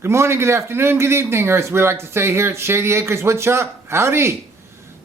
Good morning, good afternoon, good evening, or as we like to say here at Shady Acres Woodshop, howdy!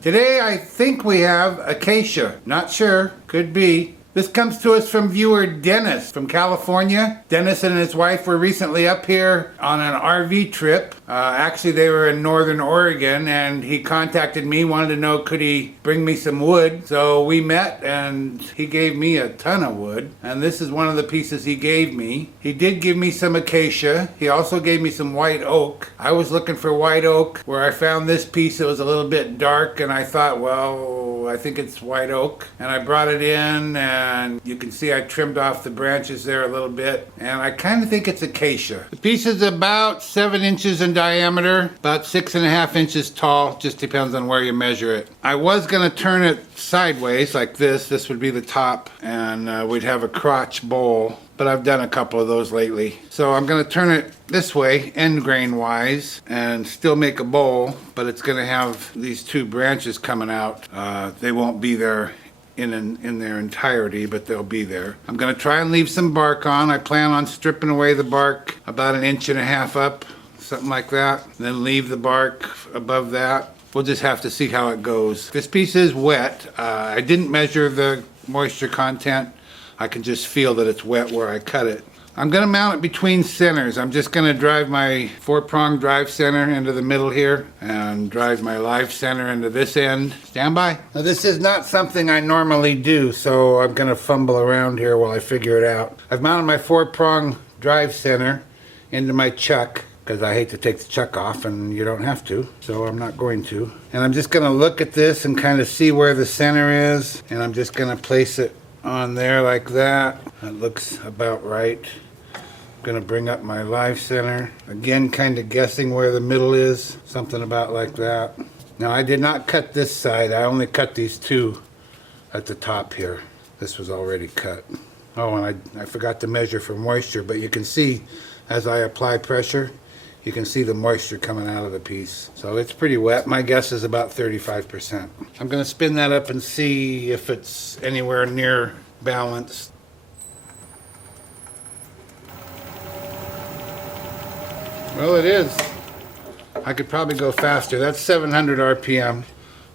Today I think we have Acacia. Not sure, could be. This comes to us from viewer Dennis from California. Dennis and his wife were recently up here on an RV trip. Actually, they were in northern Oregon, and he contacted me, wanted to know could he bring me some wood. So we met, and he gave me a ton of wood. And this is one of the pieces he gave me. He did give me some acacia. He also gave me some white oak. I was looking for white oak. Where I found this piece, it was a little bit dark, and I thought, well, I think it's white oak. And I brought it in, and you can see I trimmed off the branches there a little bit, and I kind of think it's acacia. The piece is about 7 inches in diameter, about 6.5 inches tall, just depends on where you measure it. I was going to turn it sideways like this would be the top, and we'd have a crotch bowl, but I've done a couple of those lately. So I'm going to turn it this way, end grain wise, and still make a bowl, but it's going to have these 2 branches coming out. They won't be there in their entirety, but they'll be there. I'm going to try and leave some bark on. I plan on stripping away the bark about 1.5 inches up, something like that, then leave the bark above that. We'll just have to see how it goes. This piece is wet. I didn't measure the moisture content. I can just feel that it's wet where I cut it. I'm going to mount it between centers. I'm just going to drive my 4-prong drive center into the middle here and drive my live center into this end. Stand by. Now this is not something I normally do, so I'm going to fumble around here while I figure it out. I've mounted my 4-prong drive center into my chuck because I hate to take the chuck off, and you don't have to, so I'm not going to. And I'm just going to look at this and kind of see where the center is, and I'm just going to place it on there like that. That looks about right. Gonna bring up my live center. Again, kind of guessing where the middle is. Something about like that. Now I did not cut this side. I only cut these 2 at the top here. This was already cut. Oh, and I forgot to measure for moisture, but you can see as I apply pressure, you can see the moisture coming out of the piece. So it's pretty wet. My guess is about 35%. I'm gonna spin that up and see if it's anywhere near balanced. Well, it is. I could probably go faster. That's 700 RPM.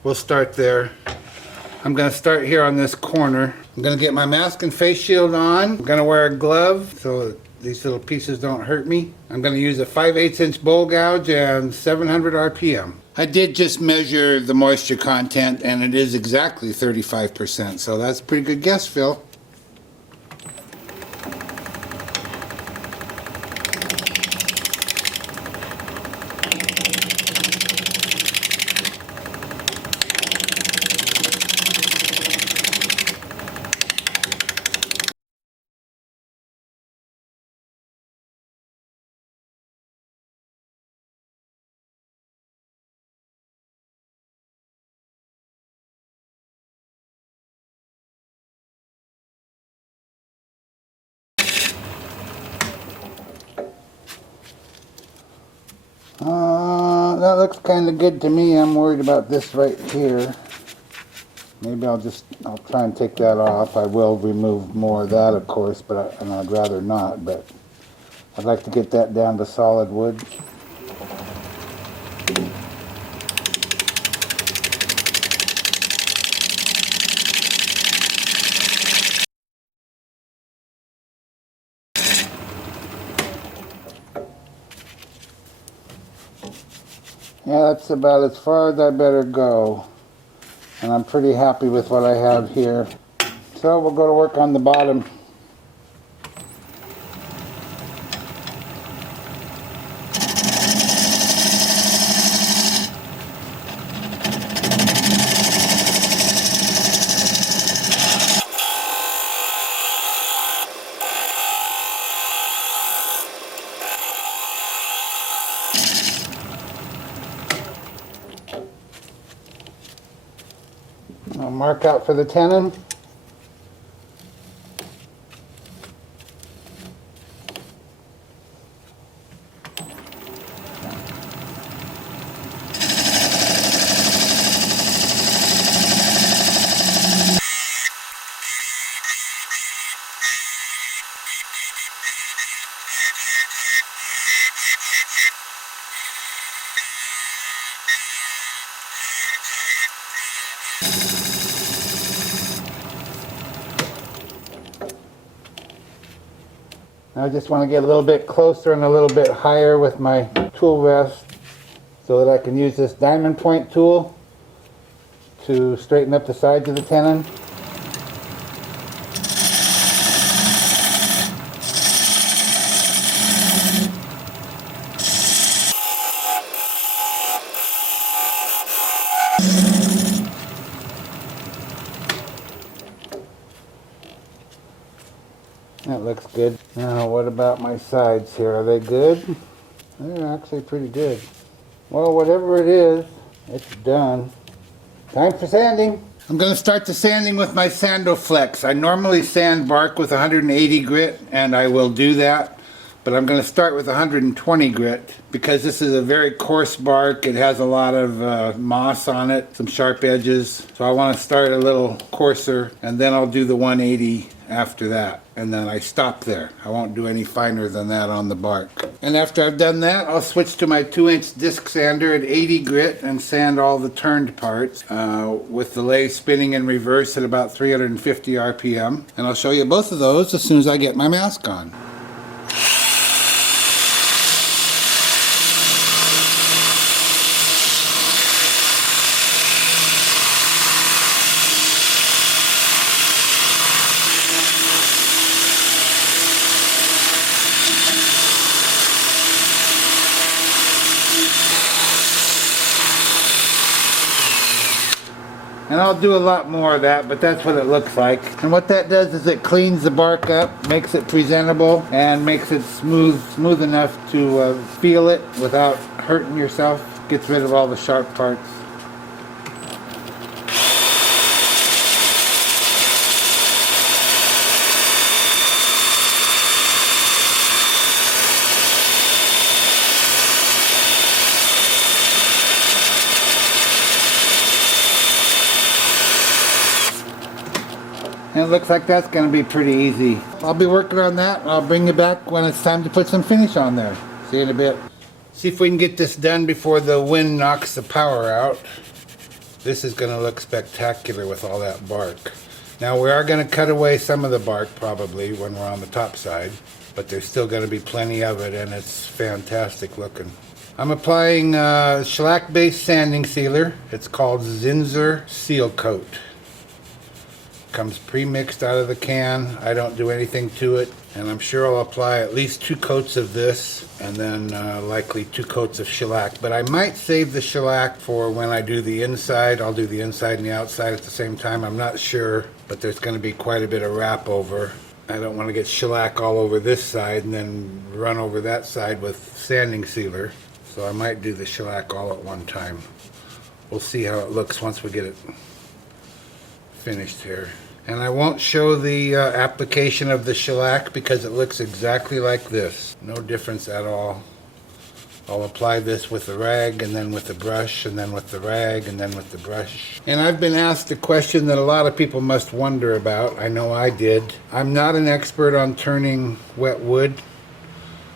We'll start there. I'm going to start here on this corner. I'm going to get my mask and face shield on. I'm going to wear a glove so that these little pieces don't hurt me. I'm going to use a 5/8 inch bowl gouge and 700 RPM. I did just measure the moisture content, and it is exactly 35%, so that's a pretty good guess, Phil. That looks kind of good to me. I'm worried about this right here. Maybe I'll try and take that off. I will remove more of that, of course, and I'd rather not, but I'd like to get that down to solid wood. Yeah, that's about as far as I better go. And I'm pretty happy with what I have here. So we'll go to work on the bottom. I'll mark out for the tenon. I just want to get a little bit closer and a little bit higher with my tool rest so that I can use this diamond point tool to straighten up the sides of the tenon. That looks good. Now what about my sides here? Are they good? They're actually pretty good. Well, whatever it is, it's done. Time for sanding. I'm going to start the sanding with my Sandoflex. I normally sand bark with 180 grit, and I will do that. But I'm going to start with 120 grit because this is a very coarse bark. It has a lot of moss on it, some sharp edges. So I want to start a little coarser, and then I'll do the 180 after that. And then I stop there. I won't do any finer than that on the bark. And after I've done that, I'll switch to my 2-inch disc sander at 80 grit and sand all the turned parts with the lathe spinning in reverse at about 350 RPM. And I'll show you both of those as soon as I get my mask on. And I'll do a lot more of that, but that's what it looks like. And what that does is it cleans the bark up, makes it presentable, and makes it smooth enough to feel it without hurting yourself. Gets rid of all the sharp parts. And it looks like that's going to be pretty easy. I'll be working on that, and I'll bring you back when it's time to put some finish on there. See you in a bit. See if we can get this done before the wind knocks the power out. This is going to look spectacular with all that bark. Now we are going to cut away some of the bark probably when we're on the top side, but there's still going to be plenty of it, and it's fantastic looking. I'm applying shellac based sanding sealer. It's called Zinsser Seal Coat. Comes pre-mixed out of the can. I don't do anything to it, and I'm sure I'll apply at least 2 coats of this and then likely 2 coats of shellac, but I might save the shellac for when I do the inside. I'll do the inside and the outside at the same time. I'm not sure, but there's going to be quite a bit of wrap over. I don't want to get shellac all over this side and then run over that side with sanding sealer, so I might do the shellac all at one time. We'll see how it looks once we get it finished here. And I won't show the application of the shellac because it looks exactly like this. No difference at all. I'll apply this with the rag and then with the brush and then with the rag and then with the brush. And I've been asked a question that a lot of people must wonder about. I know I did. I'm not an expert on turning wet wood.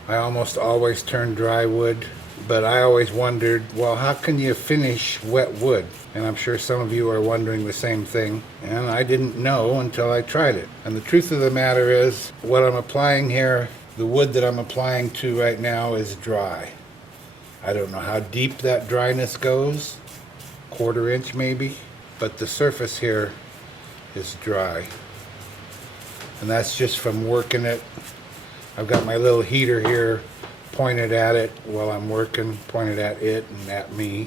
I almost always turn dry wood. But I always wondered, well, how can you finish wet wood? And I'm sure some of you are wondering the same thing. And I didn't know until I tried it. And the truth of the matter is, what I'm applying here, the wood that I'm applying to right now is dry. I don't know how deep that dryness goes, 1/4 inch maybe, but the surface here is dry. And that's just from working it. I've got my little heater here pointed at it while I'm working, pointed at it and at me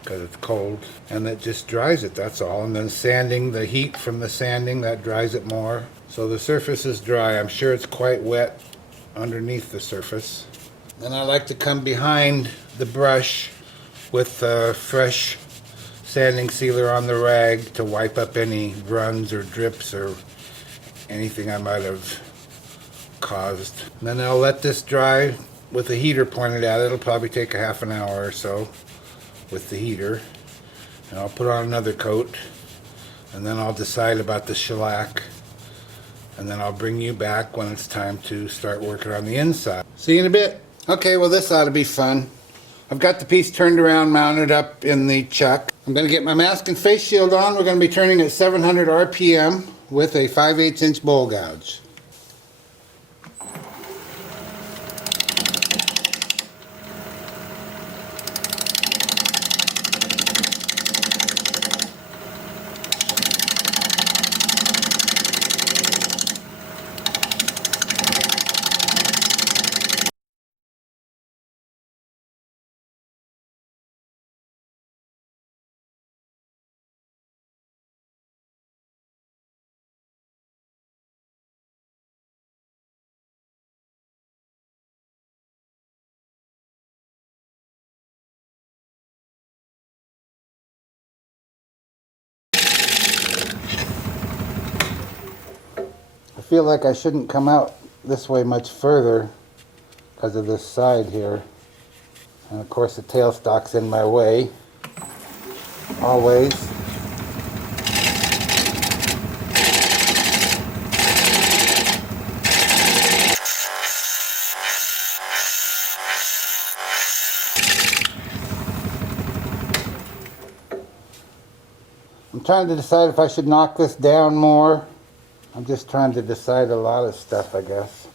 because it's cold, and that just dries it, that's all. And then sanding, the heat from the sanding, that dries it more. So the surface is dry. I'm sure it's quite wet underneath the surface. Then I like to come behind the brush with fresh sanding sealer on the rag to wipe up any runs or drips or anything I might have caused. And then I'll let this dry with the heater pointed at it. It'll probably take a half an hour or so with the heater. And I'll put on another coat, and then I'll decide about the shellac, and then I'll bring you back when it's time to start working on the inside. See you in a bit. Okay, well this ought to be fun. I've got the piece turned around, mounted up in the chuck. I'm going to get my mask and face shield on. We're going to be turning at 700 RPM with a 5/8 inch bowl gouge. I feel like I shouldn't come out this way much further because of this side here. And of course the tailstock's in my way, always. I'm trying to decide if I should knock this down more. I'm just trying to decide a lot of stuff, I guess.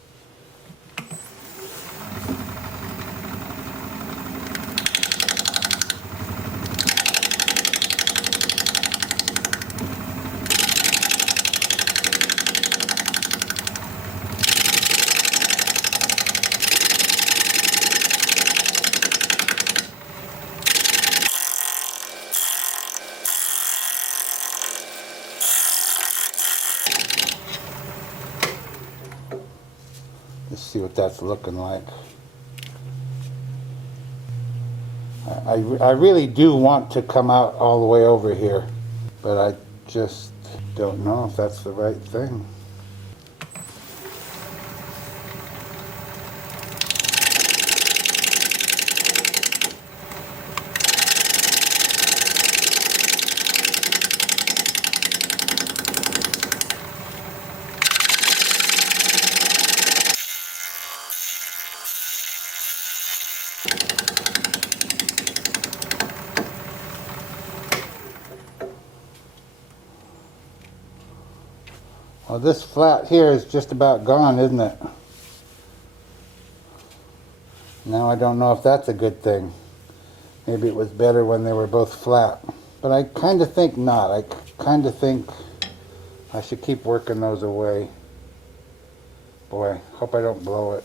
Let's see what that's looking like. I really do want to come out all the way over here, but I just don't know if that's the right thing. Well, this flat here is just about gone, isn't it? Now I don't know if that's a good thing. Maybe it was better when they were both flat. But I kind of think not. I kind of think I should keep working those away. Boy, hope I don't blow it.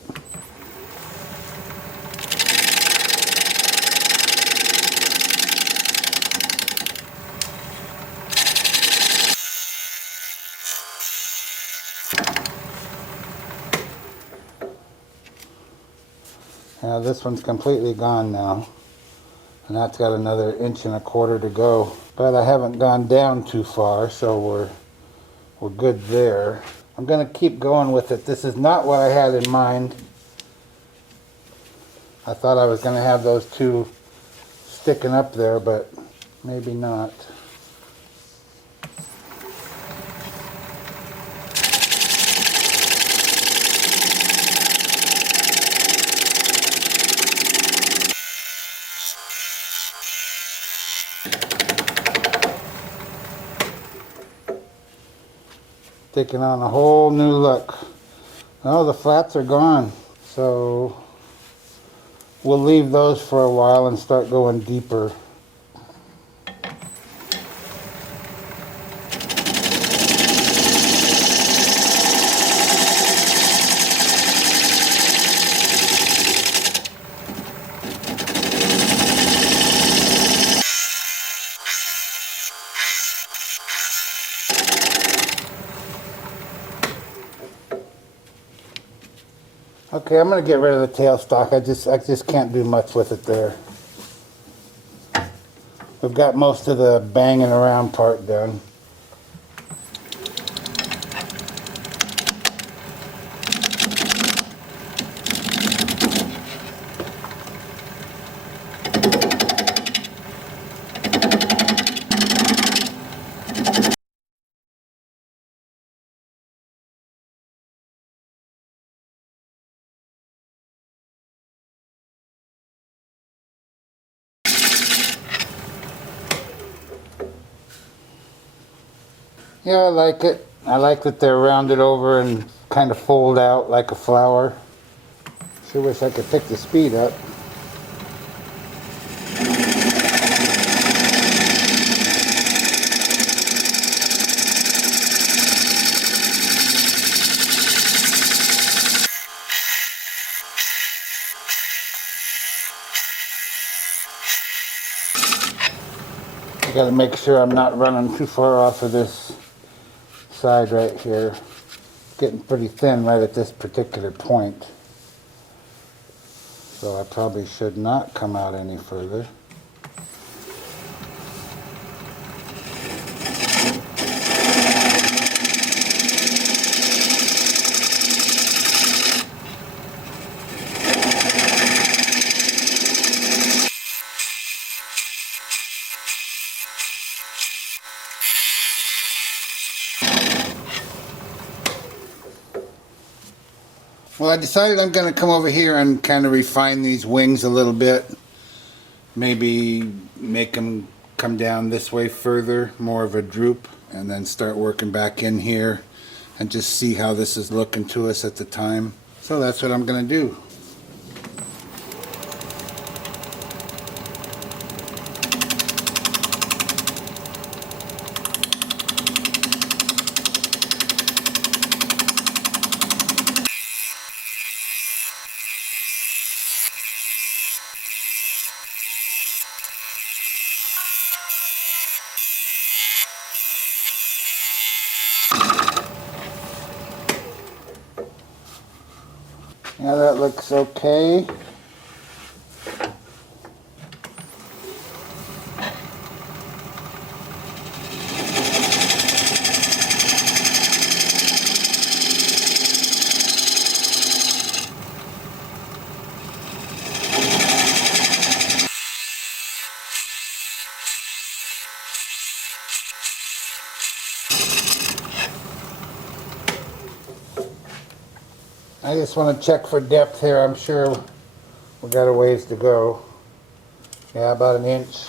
Now this one's completely gone now, and that's got another 1.25 inches to go. But I haven't gone down too far, so we're good there. I'm going to keep going with it. This is not what I had in mind. I thought I was going to have those two sticking up there, but maybe not. Taking on a whole new look. Oh, the flats are gone. So we'll leave those for a while and start going deeper. Okay, I'm going to get rid of the tailstock. I just can't do much with it there. We've got most of the banging around part done. Yeah, I like it. I like that they're rounded over and kind of fold out like a flower. Sure wish I could pick the speed up. I gotta make sure I'm not running too far off of this side right here. It's getting pretty thin right at this particular point. So I probably should not come out any further. Well, I decided I'm going to come over here and kind of refine these wings a little bit. Maybe make them come down this way further, more of a droop, and then start working back in here and just see how this is looking to us at the time. So that's what I'm going to do. Now that looks okay. I just want to check for depth here. I'm sure we got a ways to go. Yeah, about an inch.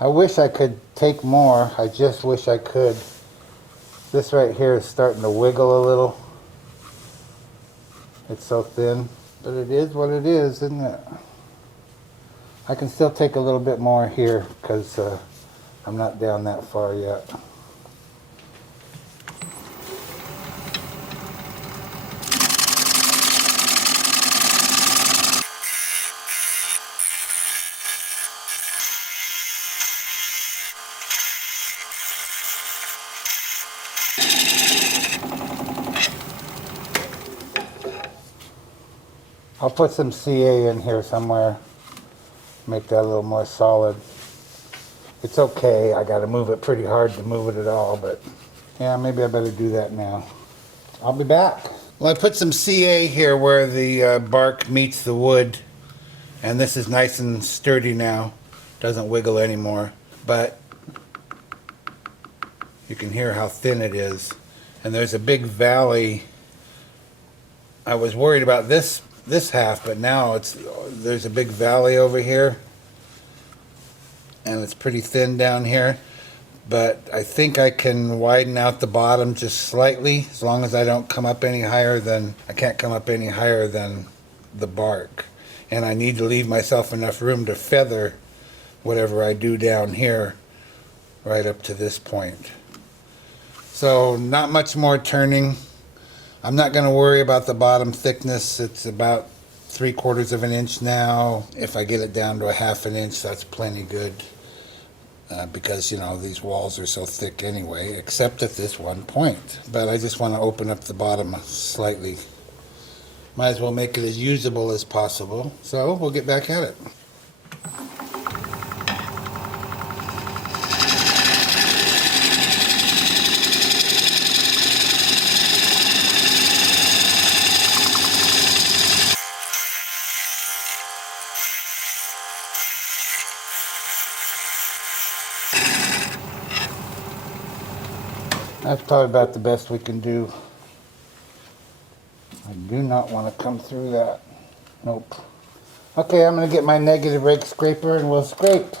I wish I could take more. I just wish I could. This right here is starting to wiggle a little. It's so thin, but it is what it is, isn't it? I can still take a little bit more here because I'm not down that far yet. I'll put some CA in here somewhere, make that a little more solid. It's okay, I gotta move it pretty hard to move it at all, but yeah, maybe I better do that now. I'll be back. Well, I put some CA here where the bark meets the wood, and this is nice and sturdy now. Doesn't wiggle anymore, but you can hear how thin it is. And there's a big valley. I was worried about this half, but now there's a big valley over here, and it's pretty thin down here, but I think I can widen out the bottom just slightly, as long as I don't come up any higher than, I can't come up any higher than the bark, and I need to leave myself enough room to feather whatever I do down here right up to this point. So not much more turning. I'm not going to worry about the bottom thickness. It's about 3/4 of an inch now. If I get it down to a 1/2 an inch, that's plenty good. Because, you know, these walls are so thick anyway, except at this one point. But I just want to open up the bottom slightly. Might as well make it as usable as possible. So we'll get back at it. That's probably about the best we can do. I do not want to come through that. Nope. Okay, I'm going to get my negative rake scraper and we'll scrape.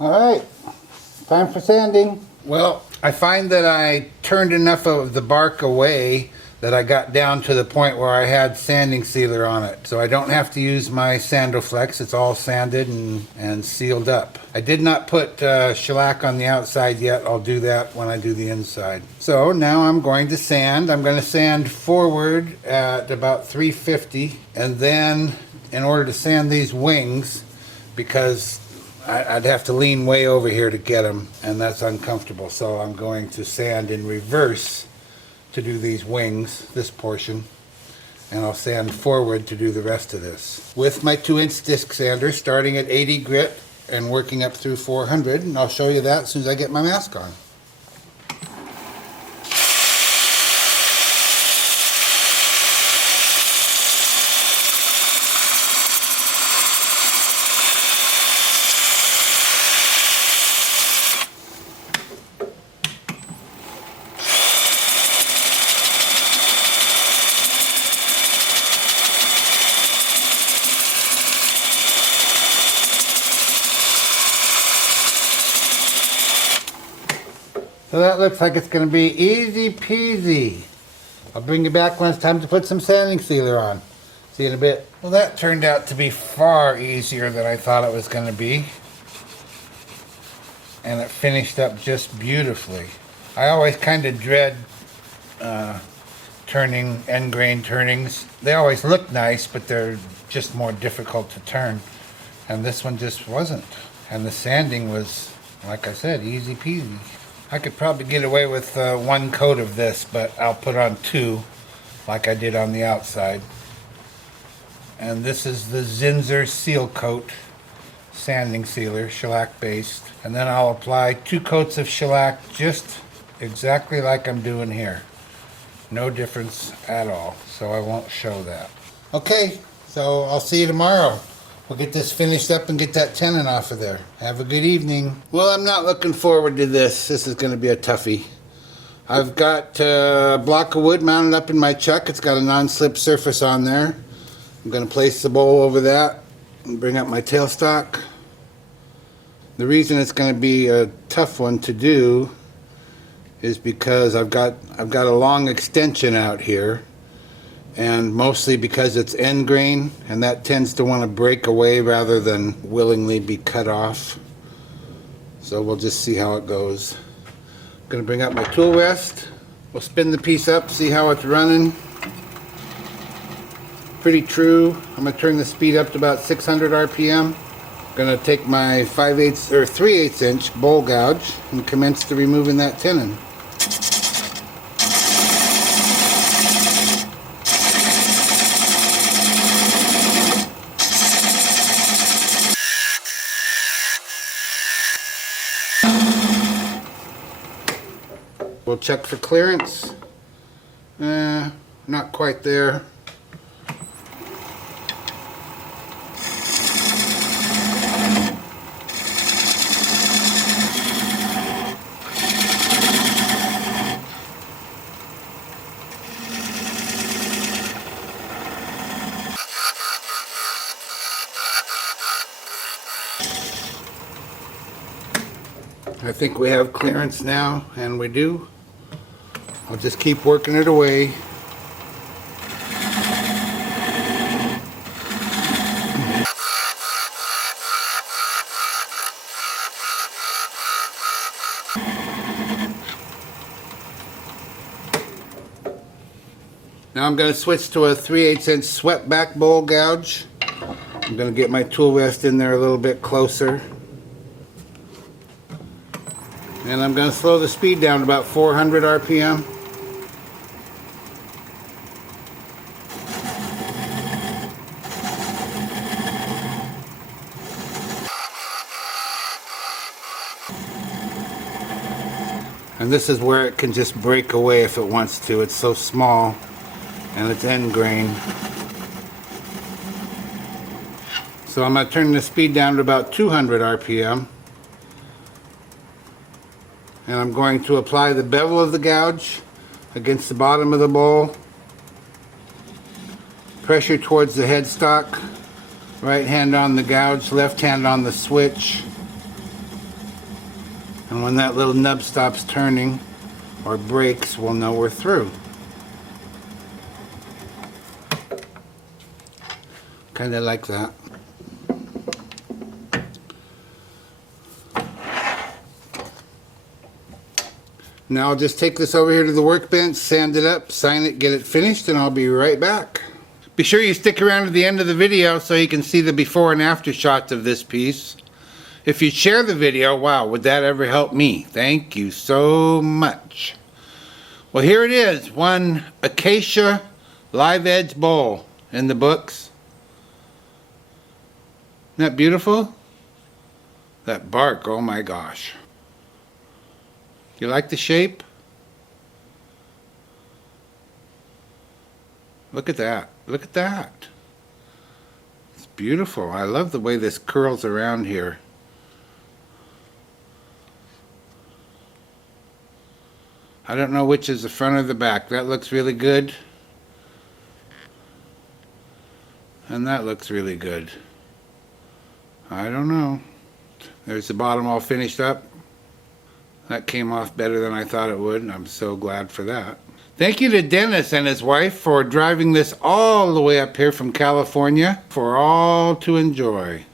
Alright, time for sanding. Well, I find that I turned enough of the bark away that I got down to the point where I had sanding sealer on it. So I don't have to use my Sandoflex. It's all sanded and sealed up. I did not put shellac on the outside yet. I'll do that when I do the inside. So now I'm going to sand. I'm going to sand forward at about 350. And then in order to sand these wings, because I'd have to lean way over here to get them, and that's uncomfortable. So I'm going to sand in reverse to do these wings, this portion, and I'll sand forward to do the rest of this. With my 2-inch disc sander, starting at 80 grit and working up through 400, and I'll show you that as soon as I get my mask on. So that looks like it's going to be easy peasy. I'll bring you back when it's time to put some sanding sealer on. See you in a bit. Well, that turned out to be far easier than I thought it was going to be. And it finished up just beautifully. I always kind of dread turning, end grain turnings. They always look nice, but they're just more difficult to turn. And this one just wasn't. And the sanding was, like I said, easy peasy. I could probably get away with 1 coat of this, but I'll put on 2 like I did on the outside. And this is the Zinsser Seal Coat sanding sealer, shellac based. And then I'll apply 2 coats of shellac just exactly like I'm doing here. No difference at all, so I won't show that. Okay, so I'll see you tomorrow. We'll get this finished up and get that tenon off of there. Have a good evening. Well, I'm not looking forward to this. This is going to be a toughie. I've got a block of wood mounted up in my chuck. It's got a non-slip surface on there. I'm going to place the bowl over that and bring up my tailstock. The reason it's going to be a tough one to do is because I've got a long extension out here. And mostly because it's end grain, and that tends to want to break away rather than willingly be cut off. So we'll just see how it goes. I'm going to bring up my tool rest. We'll spin the piece up, see how it's running. Pretty true. I'm going to turn the speed up to about 600 RPM. I'm going to take my 5/8 or 3/8 inch bowl gouge and commence to removing that tenon. We'll check for clearance. Not quite there. I think we have clearance now, and we do. I'll just keep working it away. Now I'm going to switch to a 3/8 inch swept back bowl gouge. I'm going to get my tool rest in there a little bit closer. And I'm going to slow the speed down to about 400 RPM. And this is where it can just break away if it wants to. It's so small and it's end grain. So I'm going to turn the speed down to about 200 RPM. And I'm going to apply the bevel of the gouge against the bottom of the bowl. Pressure towards the headstock. Right hand on the gouge, left hand on the switch. And when that little nub stops turning or breaks, we'll know we're through. Kind of like that. Now I'll just take this over here to the workbench, sand it up, sign it, get it finished, and I'll be right back. Be sure you stick around to the end of the video so you can see the before and after shots of this piece. If you share the video, wow, would that ever help me? Thank you so much. Well, here it is, one Acacia live edge bowl in the books. Isn't that beautiful? That bark, oh my gosh. You like the shape? Look at that. Look at that. It's beautiful. I love the way this curls around here. I don't know which is the front or the back. That looks really good. And that looks really good. I don't know. There's the bottom all finished up. That came off better than I thought it would, and I'm so glad for that. Thank you to Dennis and his wife for driving this all the way up here from California for all to enjoy.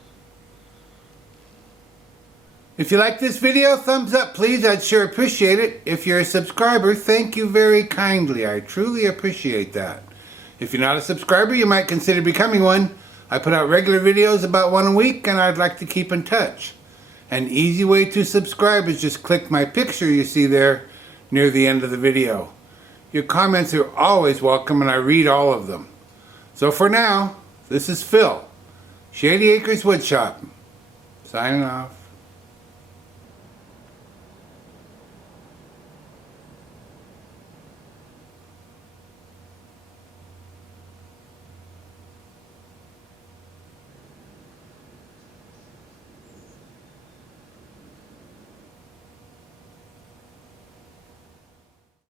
If you like this video, thumbs up please, I'd sure appreciate it. If you're a subscriber, thank you very kindly. I truly appreciate that. If you're not a subscriber, you might consider becoming one. I put out regular videos about one a week, and I'd like to keep in touch. An easy way to subscribe is just click my picture you see there near the end of the video. Your comments are always welcome, and I read all of them. So for now, this is Phil, Shady Acres Woodshop, signing off.